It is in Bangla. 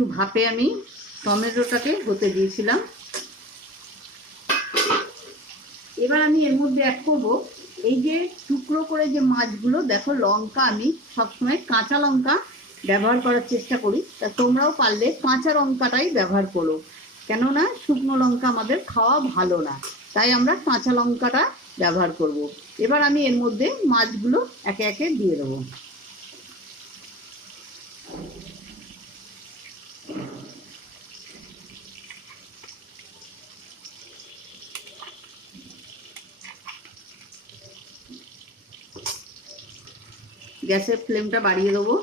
একটু ভাপে আমি টমেটোটাকে হতে দিয়েছিলাম। এবার আমি এর মধ্যে অ্যাড করব এই যে টুকরো করে যে মাছগুলো। দেখো লঙ্কা আমি সবসময় কাঁচা লঙ্কা ব্যবহার করার চেষ্টা করি, তা তোমরাও পারলে কাঁচা লঙ্কাটাই ব্যবহার করো, কেননা শুকনো লঙ্কা আমাদের খাওয়া ভালো না, তাই আমরা কাঁচা লঙ্কাটা ব্যবহার করব। এবার আমি এর মধ্যে মাছগুলো একে একে দিয়ে দেবো। গ্যাসের ফ্লেমটা বাড়িয়ে দেবো।